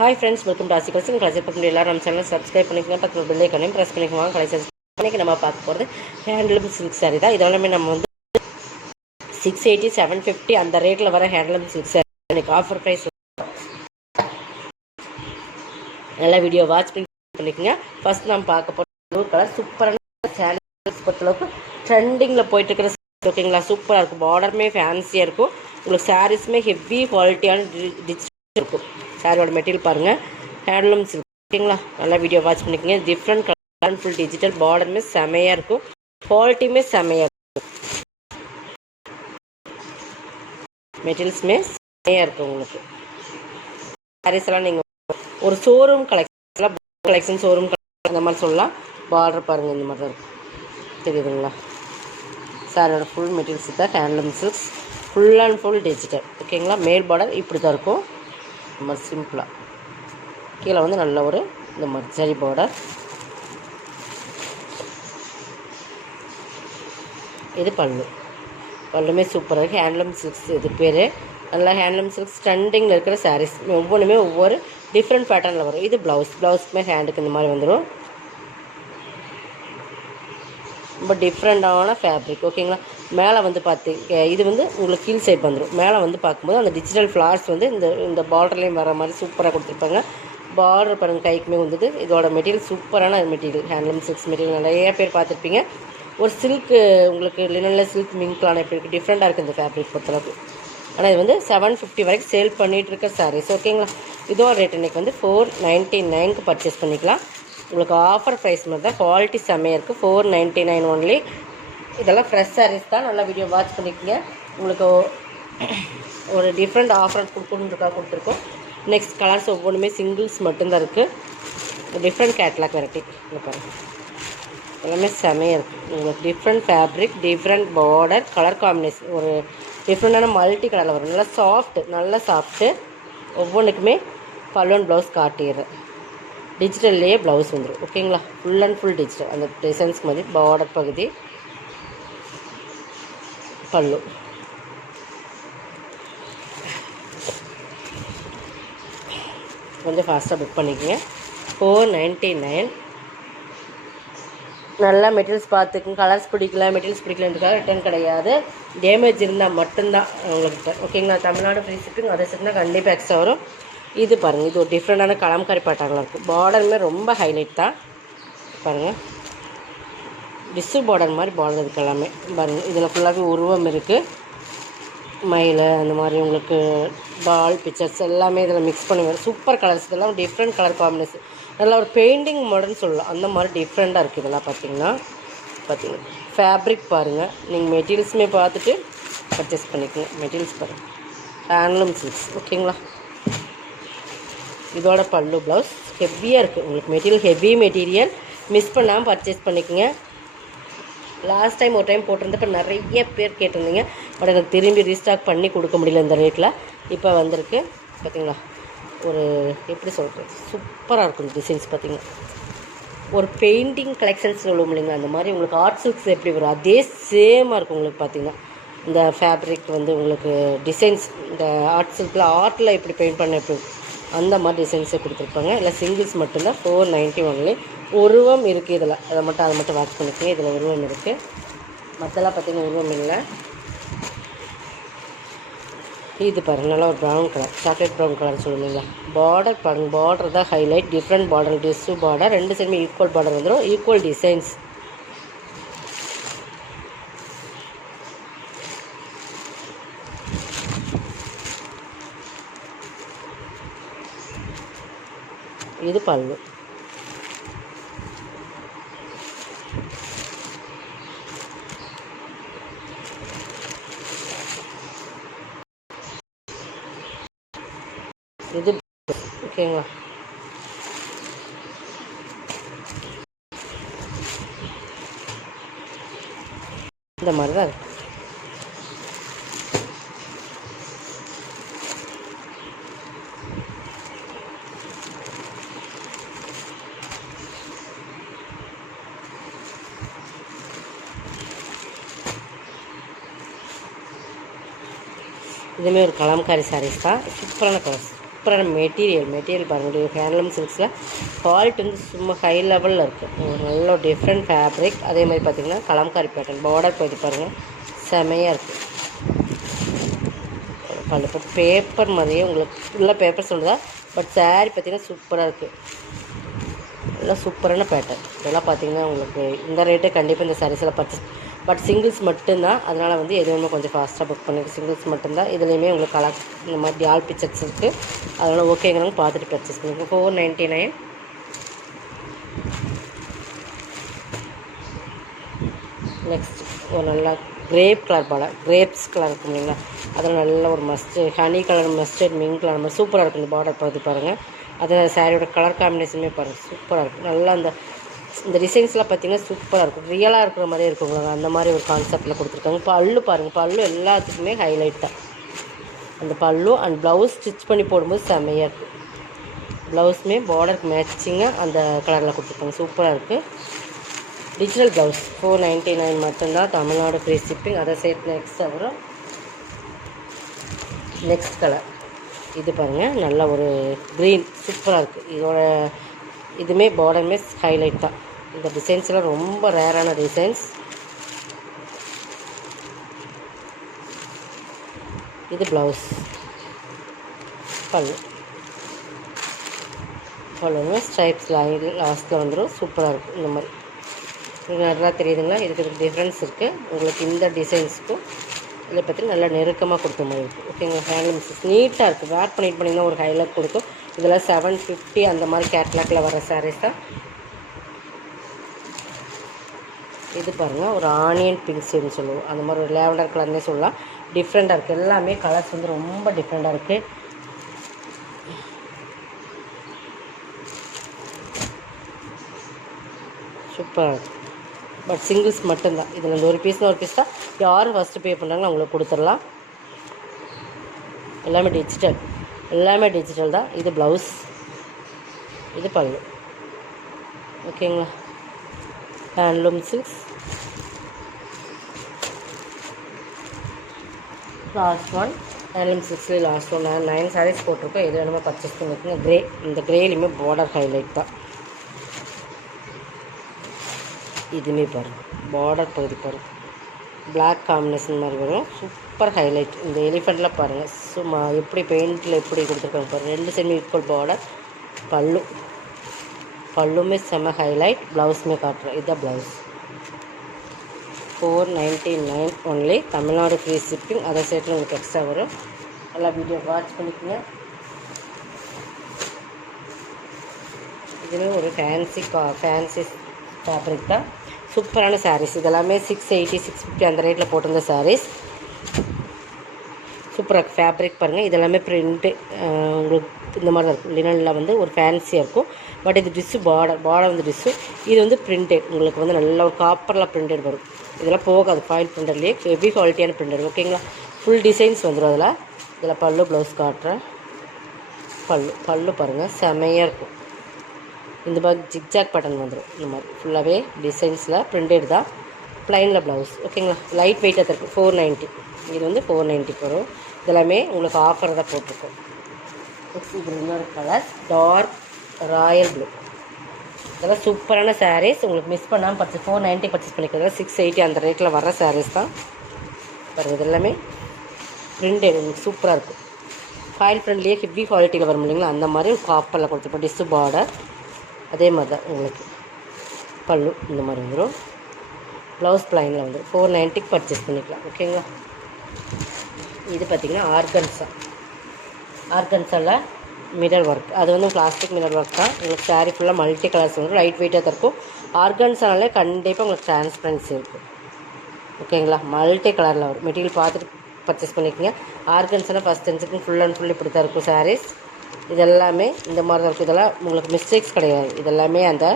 Hi friends, welcome to ஆசி collection. Collection பண்ணி எல்லாரும் நம்ம சேனல் சப்ஸ்கிரைப் பண்ணிக்கோங்க. பக்கத்தில் பெல் ஐக்கானையும் ப்ரெஸ் பண்ணிக்கோங்க. கலெக்ஷன் இன்றைக்கி நம்ம பார்க்க போகிறது ஹேண்ட்லூம் சில்க் சாரீ தான். இதெல்லாமே நம்ம வந்து 680, 750 அந்த ரேட்டில் வர ஹேண்ட்லூம் சில்க் சாரீ இன்றைக்கி ஆஃபர் ப்ரைஸ். நல்லா வீடியோ வாட்ச் பண்ணிக்கோங்க. ஃபர்ஸ்ட் நம்ம பார்க்க போகிற ப்ளூ கலர் சூப்பரான சாரீஸ் பொறுத்தளவுக்கு ட்ரெண்டிங்கில் போயிட்டு இருக்கிற ஓகேங்களா. சூப்பராக இருக்கும். பார்டருமே ஃபேன்சியாக இருக்கும். உங்களுக்கு சாரீஸுமே ஹெவி குவாலிட்டியான டிஜிட்டல் இருக்கும். சாரியோட மெட்டீரியல் பாருங்கள், ஹேண்ட்லூம் சில்க் ஓகேங்களா. நல்லா வீடியோ வாட்ச் பண்ணிக்கோங்க. டிஃப்ரெண்ட் கலர், ஃபுல் டிஜிட்டல், பார்டருமே செமையாக இருக்கும். குவாலிட்டியுமே செமையாக இருக்கும். மெட்டீரியல்ஸுமே செமையாக இருக்கும். உங்களுக்கு சாரீஸ் எல்லாம் நீங்கள் ஒரு ஷோரூம் கலெக்ஷன் ஷோரூம் அந்த மாதிரி சொல்லலாம். பார்டர் பாருங்கள், இந்த மாதிரி தான் இருக்கும். தெரியுதுங்களா? சாரியோட ஃபுல் மெட்டீரியல்ஸ் தான் handloom silks, full and full digital ஓகேங்களா. மேல் பார்டர் இப்படி தான் இருக்கும். இந்த மாதிரி சிம்பிளாக கீழே வந்து நல்ல ஒரு இந்த மாதிரி ஜரி பார்டர். இது பல்லுமே சூப்பராக இருக்குது. ஹேண்ட்லூம் சில்க்ஸ் இது பேர். நல்லா ஹேண்ட்லூம் சில்க்ஸ் ட்ரெண்டிங்கில் இருக்கிற சாரீஸ் ஒவ்வொன்றுமே ஒவ்வொரு டிஃப்ரெண்ட் பேட்டர்னில் வரும். இது ப்ளவுஸுக்குமே ஹேண்டுக்கு இந்த மாதிரி வந்துடும். ரொம்ப டிஃப்ரெண்ட்டான ஃபேப்ரிக் ஓகேங்களா. மேலே வந்து இது வந்து உங்களுக்கு கீழ் சைட் வந்துடும். மேலே வந்து பார்க்கும்போது அந்த டிஜிட்டல் ஃப்ளார்ஸ் வந்து இந்த பார்டர்லேயும் வர மாதிரி சூப்பராக கொடுத்துருப்பாங்க. பார்டர் பாருங்கள், கைக்குமே வந்தது. இதோட மெட்டீரியல் சூப்பரான மெட்டீரியல், ஹேண்ட்லூம் சில்க்ஸ் மெட்டீரியல் நிறைய பேர் பார்த்துருப்பீங்க. ஒரு சில்க்கு உங்களுக்கு லினனில் சில்க் மிங்க்லான எப்படி இருக்குது, டிஃப்ரெண்ட்டாக இருக்குது இந்த ஃபேப்ரிக் பொறுத்தளவுக்கு. ஆனால் இது வந்து 750 வரைக்கும் சேல் பண்ணிகிட்டு இருக்க சாரீஸ் ஓகேங்களா. இதோட ரேட் இன்றைக்கி வந்து 499க்கு பர்ச்சேஸ் பண்ணிக்கலாம். உங்களுக்கு ஆஃபர் ப்ரைஸ் மாதிரி தான். குவாலிட்டி செம்மையாக இருக்குது. 499 ஒன்லி. இதெல்லாம் ஃப்ரெஷ் சாரீஸ் தான். நல்லா வீடியோ வாட்ச் பண்ணிக்கோங்க. உங்களுக்கு ஒரு டிஃப்ரெண்ட் ஆஃபர் கொடுத்துருக்கோம். நெக்ஸ்ட் கலர்ஸ் ஒவ்வொன்றுமே சிங்கிள்ஸ் மட்டும்தான் இருக்குது. டிஃப்ரெண்ட் கேட்லாக் வெரைட்டி இங்கே பாருங்கள். எல்லாமே செமையாக இருக்குது. உங்களுக்கு different fabric, different border, colour combination ஒரு டிஃப்ரெண்டான மல்டி கலரில் வரும். நல்லா சாஃப்ட்டு. ஒவ்வொன்றுக்குமே பல்லுவன் ப்ளவுஸ் காட்டிடுறேன். டிஜிட்டல்லையே ப்ளவுஸ் வந்துடும் ஓகேங்களா. Full and full digital. அந்த டிசைன்ஸ்க்கு மாதிரி பார்டர் பகுதி, பல்லு. கொஞ்சம் ஃபாஸ்ட்டாக புக் பண்ணிக்கோங்க. 499. நல்லா மெட்டீரியல்ஸ் பார்த்துக்குங்க. கலர்ஸ் பிடிக்கலன்றதுக்காக ரிட்டர்ன் கிடையாது. டேமேஜ் இருந்தால் மட்டும்தான் உங்களுக்கு ஓகேங்களா. தமிழ்நாடு ஃப்ரீ ஷிப்பிங், அதை செட்னா கண்டிப்பாக எக்ஸ்ட்ரா வரும். இது பாருங்கள், இது ஒரு டிஃப்ரெண்டான கலம்காரி பாட்டாங்களாக இருக்குது. பார்டருமே ரொம்ப ஹைலைட் தான் பாருங்கள். டிஸ்ஸு பார்டர் மாதிரி பார்டர் இருக்குது எல்லாமே பாருங்கள். இதில் ஃபுல்லாகவே உருவம் இருக்குது. மயில் அந்த மாதிரி உங்களுக்கு பால் பிக்சர்ஸ் எல்லாமே இதில் மிக்ஸ் பண்ணி வரும். Super colours. இதெல்லாம் டிஃப்ரெண்ட் கலர் காம்பினேஷன். நல்லா ஒரு பெயிண்டிங் மாடல்னு சொல்லலாம். அந்த மாதிரி டிஃப்ரெண்ட்டாக இருக்குது இதெல்லாம். பார்த்தீங்கன்னா ஃபேப்ரிக் பாருங்கள். நீங்கள் மெட்டீரியல்ஸுமே பார்த்துட்டு பர்ச்சேஸ் பண்ணிக்கோங்க. மெட்டீரியல்ஸ் பாருங்கள், ஹேண்ட்லூம் சில்க்ஸ் ஓகேங்களா. இதோட பல்லு ப்ளவுஸ் ஹெவியாக இருக்குது. உங்களுக்கு மெட்டீரியல் ஹெவி மெட்டீரியல். மிஸ் பண்ணாமல் பர்ச்சேஸ் பண்ணிக்கோங்க. லாஸ்ட் டைம் ஒரு டைம் போட்டிருந்தப்போ நிறைய பேர் கேட்டிருந்தீங்க. பட் எனக்கு திரும்பி ரீஸ்டாக் பண்ணி கொடுக்க முடியல இந்த ரேட்டில். இப்போ வந்திருக்கு பார்த்தீங்களா. ஒரு எப்படி சொல்கிறது, சூப்பராக இருக்கும் டிசைன்ஸ். பார்த்திங்கன்னா ஒரு பெயிண்டிங் கலெக்ஷன்ஸ் சொல்லுவோம் இல்லைங்களா, அந்த மாதிரி உங்களுக்கு ஆர்ட் சில்க்ஸ் எப்படி வரும் அதே சேமாக இருக்கும். உங்களுக்கு பார்த்திங்கன்னா இந்த ஃபேப்ரிக் வந்து உங்களுக்கு டிசைன்ஸ் இந்த ஆர்ட் சில்கில் ஆர்ட்டில் எப்படி பெயிண்ட் பண்ண எப்படி அந்த மாதிரி டிசைன்ஸே கொடுத்துருப்பாங்க. இல்லை சிங்கிள்ஸ் மட்டும்தான். 491 உருவம் இருக்குது இதில். அதை மட்டும் வாட்ச் பண்ணிக்கோங்க. இதில் உருவம் இருக்குது. மற்றெல்லாம் பார்த்திங்கன்னா உருவம் இல்லை. இது பாருங்கள், நல்லா ஒரு brown colour, chocolate brown colour சொல்லுவீங்களா. பார்டர் பாருங்கள், பார்டர் தான் highlight. Different border, tissue border, ரெண்டு சைடுமே ஈக்குவல் பார்டர் வந்துடும். Equal designs. இது பல்லு. இது ஓகேங்களா. இந்த மாதிரி தான் இருக்குது. இதுவுமே ஒரு கலம்காரி சாரீஸ் தான். சூப்பரான கலர்ஸ். சூப்பரான மெட்டீரியல் பாருங்கள். ஹேண்ட்லூம் சில்க்ஸில் குவாலிட்டி வந்து சும்மா ஹை லெவலில் இருக்குது. ஒரு நல்ல டிஃப்ரெண்ட் ஃபேப்ரிக். அதே மாதிரி பார்த்திங்கன்னா கலம்காரி பேட்டர்ன் பார்டர் போயிட்டு பாருங்கள், செமையாக இருக்குது. இப்போ பேப்பர் மாதிரியே உங்களுக்கு ஃபுல்லாக பேப்பர் சொல்லுதா, பட் சாரீ பார்த்திங்கன்னா சூப்பராக இருக்குது. எல்லாம் சூப்பரான பேட்டர்ன். இதெல்லாம் பார்த்திங்கன்னா உங்களுக்கு இந்த ரேட்டே கண்டிப்பாக இந்த சாரீஸில் பர்ச்சேஸ். பட் சிங்கிள்ஸ் மட்டும்தான், அதனால் வந்து எதுவுமே கொஞ்சம் ஃபாஸ்ட்டாக புக் பண்ணிட்டு சிங்கிள்ஸ் மட்டும்தான். இதுலேயுமே உங்களுக்கு கலர் இந்த மாதிரி ஆல் பிக்சர்ஸ் இருக்குது. அதனால் ஓகேங்கிறவங்க பார்த்துட்டு பர்ச்சேஸ் பண்ணிக்கோங்க. 499. நெக்ஸ்ட் ஒரு நல்லா கிரேப்ஸ் கலர் இருக்கும் இல்லைங்களா, அதில் நல்ல ஒரு honey colour mustard Ming colour மாதிரி சூப்பராக இருக்கும். இந்த பார்டர் பார்த்து பாருங்கள். அது சாரியோட கலர் காம்பினேஷனுமே பாருங்கள், சூப்பராக இருக்கும். நல்லா இந்த டிசைன்ஸ்லாம் பார்த்திங்கன்னா சூப்பராக இருக்கும். ரியலாக இருக்கிற மாதிரியே இருக்குங்க. அந்த மாதிரி ஒரு கான்செப்டில் கொடுத்துருக்காங்க. பல்லு பாருங்கள், பல்லு எல்லாத்துக்குமே ஹைலைட் தான். அந்த பல்லு அண்ட் ப்ளவுஸ் ஸ்டிச் பண்ணி போடும்போது செம்மையாக இருக்குது. ப்ளவுஸுமே பார்டருக்கு மேட்சிங்காக அந்த கலரில் கொடுத்துருக்காங்க, சூப்பராக இருக்குது. டிஜிட்டல் ப்ளவுஸ் 499 மட்டும்தான், தமிழ்நாடு ஃப்ரீ ஷிப்பிங். அதை சேர்த்து நெக்ஸ்ட் கலர் இது பாருங்கள், நல்ல ஒரு க்ரீன் சூப்பராக இருக்குது. இதுவுமே பார்டருமே ஹைலைட் தான். இந்த டிசைன்ஸ்லாம் ரொம்ப ரேரான டிசைன்ஸ். இது ப்ளவுஸ், பல்லுங்க ஸ்ட்ரைப்ஸ் லாஸ்ட்டில் வந்துடும், சூப்பராக இருக்கும். இந்த மாதிரி நல்லா தெரியுதுங்களா, இதுக்கு டிஃப்ரென்ஸ் இருக்குது. உங்களுக்கு இந்த டிசைன்ஸுக்கும் இதில் பார்த்திங்கன்னா நல்லா நெருக்கமாக கொடுத்த மாதிரி இருக்குது. ஓகேங்களா, ஹேண்ட்லூம் மிக்ஸ் நீட்டாக இருக்குது. வேர் பண்ணிட்டு பண்ணிங்கன்னா ஒரு ஹைலைட் கொடுக்கும். இதெல்லாம் 750 அந்த மாதிரி கேட்லாக்கில் வர சாரீஸ் தான். இது பாருங்கள், ஒரு ஆனியன் பிங்க் ஷேட்னு சொல்லுவோம், அந்த மாதிரி ஒரு லேவண்டர் கலர்னே சொல்லலாம். டிஃப்ரெண்ட்டாக இருக்குது. எல்லாமே கலர்ஸ் வந்து ரொம்ப டிஃப்ரெண்ட்டாக இருக்குது. சூப்பராக இருக்குது. பட் சிங்கிள்ஸ் மட்டும்தான். இதில் இந்த ஒரு பீஸ் தான். யார் ஃபஸ்ட்டு பே பண்ணுறாங்களோ அவங்களுக்கு கொடுத்துடலாம். எல்லாமே டிஜிட்டல் தான். இது ப்ளவுஸ், இது பல்லு. ஓகேங்களா, handloom silks. Last one handloom சில்க்ஸ்லேயே லாஸ்ட் ஒன் 9 சாரீஸ் போட்டிருக்கோம். எது வேணுமோ பர்ச்சேஸ் பண்ணிக்கோங்க. இந்த க்ரேலையுமே பார்டர் ஹைலைட் தான். இதுவுமே பாருங்கள், பார்டர் பகுதி பாருங்கள், பிளாக் காம்பினேஷன் மாதிரி வரும், சூப்பர் ஹைலைட். இந்த எலிஃபெண்ட்டில் பாருங்கள், சும்மா எப்படி பெயிண்டில் எப்படி கொடுத்துருக்காங்க பாருங்கள். 2 சைடுமே ஈக்குவல் பார்டர். பல்லுமே செம்ம ஹைலைட். ப்ளவுஸுமே காட்டுறோம். இதுதான் blouse. 499 only, Tamil Nadu free shipping. அதை சேர்த்து உங்களுக்கு எக்ஸ்ட்ரா வரும். நல்லா வீடியோ வாட்ச் பண்ணிக்கோங்க. இதுவே ஒரு ஃபேன்சி ஃபேப்ரிக் தான். சூப்பரான சாரீஸ். இதெல்லாமே 680 650 அந்த ரேட்டில் போட்டிருந்த சாரீஸ். சூப்பராக ஃபேப்ரிக் பாருங்கள். இதெல்லாமே ப்ரிண்ட்டு உங்களுக்கு இந்த மாதிரி தான் இருக்கும். லினனில் வந்து ஒரு ஃபேன்சியாக இருக்கும். பட் இது பார்டர் வந்து டிஷ்ஷு. இது வந்து பிரிண்டட். உங்களுக்கு வந்து நல்ல ஒரு காப்பரில் பிரிண்டட் வரும். இதெல்லாம் போகாது, ஃபாயில் பிரிண்டர்லேயே ஹெவி குவாலிட்டியான பிரிண்டர். ஓகேங்களா, ஃபுல் டிசைன்ஸ் வந்துடும் அதில். இதில் பல்லு ப்ளவுஸ் காட்டுறேன். பல்லு பாருங்கள், செமையாக இருக்கும். இந்த மாதிரி ஜிக்ஜாக் பேட்டர்ன் வந்துடும். இந்த மாதிரி ஃபுல்லாகவே டிசைன்ஸில் பிரிண்டட் தான். ப்ளைனில் ப்ளவுஸ். ஓகேங்களா, லைட் வெயிட்டாக இருக்குது. 490. இது வந்து 490 வரும். இதெல்லாமே உங்களுக்கு ஆஃபர் தான் போட்டிருக்கோம். நெக்ஸ்ட் இது இன்னொரு கலர் டார்க் ராயல் ப்ளூ. இதெல்லாம் சூப்பரான சாரீஸ். உங்களுக்கு மிஸ் பண்ணாமல் 490 பர்ச்சேஸ் பண்ணிக்கிறது. 680 அந்த ரேட்டில் வர சாரீஸ் தான் பாருங்கள். இது எல்லாமே பிரிண்டட், உங்களுக்கு சூப்பராக இருக்கும். ஃபாயில் பிரிண்ட்லேயே ஹெவி குவாலிட்டியில் வரும் இல்லைங்களா, அந்த மாதிரி காப்பரில் கொடுத்துருப்போம். டிஷ்ஷு பார்டர் அதே மாதிரி தான். உங்களுக்கு பல்லு இந்த மாதிரி வந்துடும். ப்ளவுஸ் ப்ளைனில் வந்துடும். 490 பர்ச்சேஸ் பண்ணிக்கலாம். ஓகேங்களா, இது பார்த்திங்கன்னா ஆர்கன்ஸாவில் மிரர் ஒர்க். அது வந்து பிளாஸ்டிக் மிரர் ஒர்க் தான். உங்களுக்கு சாரீ ஃபுல்லாக மல்டி கலர்ஸ் வந்துடும். லைட் வெயிட்டாக தான் இருக்கும். ஆர்கன்ஸானாலே கண்டிப்பாக உங்களுக்கு டிரான்ஸ்பரன்சி இருக்கும். ஓகேங்களா, மல்டி கலரில் வரும். மெட்டீரியல் பார்த்துட்டு பர்ச்சேஸ் பண்ணிக்கோங்க. ஆர்கன்ஸானால் ஃபஸ்ட் டென்ஸுக்கு ஃபுல் அண்ட் ஃபுல் இப்படி தான் இருக்கும் சாரீஸ். இதெல்லாமே இந்த மாதிரி தான் இருக்கும். இதெல்லாம் உங்களுக்கு மிஸ்டேக்ஸ் கிடையாது. இதெல்லாமே அந்த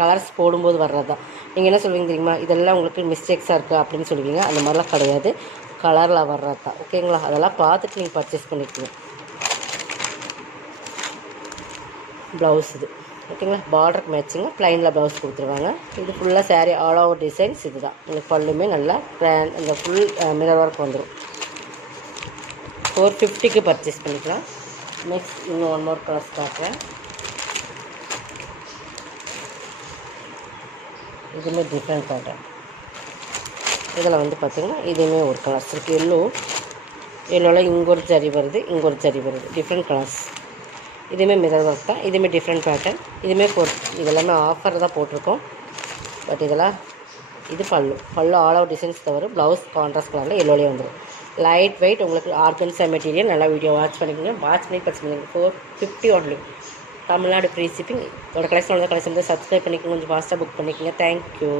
கலர்ஸ் போடும்போது வர்றது தான். நீங்கள் என்ன சொல்லுவீங்க தெரியுமா, இதெல்லாம் உங்களுக்கு மிஸ்டேக்ஸாக இருக்குது அப்படின்னு சொல்லுவீங்க. அந்த மாதிரிலாம் கிடையாது, கலரில் வர்றது தான். ஓகேங்களா, அதெல்லாம் பார்த்துட்டு நீங்கள் பர்ச்சேஸ் பண்ணிக்கோங்க. ப்ளவுஸ் இது ஓகேங்களா, பார்டருக்கு மேட்சிங்காக ப்ளைனில் ப்ளவுஸ் கொடுத்துருவாங்க. இது ஃபுல்லாக சாரீ ஆல் ஓவர் டிசைன்ஸ். இது தான் உங்களுக்கு பல்லுமே நல்லா கிராண்ட் இந்த ஃபுல் மிரர் ஒர்க் வந்துடும். 450க்கு பர்ச்சேஸ் பண்ணிக்கலாம். நெக்ஸ்ட் இன்னும் ஒன் மோர் கலர்ஸ் காட்டுறேன். இதுவுமே டிஃப்ரெண்ட் பேட்டர்ன். இதில் வந்து பார்த்திங்கன்னா இதுவுமே ஒரு கலர்ஸ் இருக்குது. எல்லோவில் இங்கே ஒரு ஜரி வருது, இங்கே ஒரு ஜரி வருது, டிஃப்ரெண்ட் கலர்ஸ். இதுவுமே மிரர் ஒர்க் தான். இதுவுமே டிஃப்ரெண்ட் பேட்டர்ன். இதுவுமே இதெல்லாமே ஆஃபர் தான் போட்டிருக்கோம். பட் இதெல்லாம் இது பல்லு ஆல் அவுட் டிசைன்ஸ் தவிர ப்ளவுஸ் கான்ட்ராஸ்ட் கலரில் எல்லோலேயே வந்துடும். லைட் வெயிட், உங்களுக்கு ஆர்கன்ஸா மெட்டீரியல். நல்லா வீடியோ வாட்ச் பண்ணிக்கோங்க. வாட்ச் பண்ணி பர்ச்சேஸ் பண்ணிக்கோங்க. 450 ஒன்லி. Tamil Nadu free shipping. இதோட கலெக்ஷன் கலெக்ஷன் வந்து சப்ஸ்கிரைப் பண்ணிக்கோங்க. கொஞ்சம் ஃபாஸ்ட்டாக புக் பண்ணிக்கோங்க. தேங்க்யூ.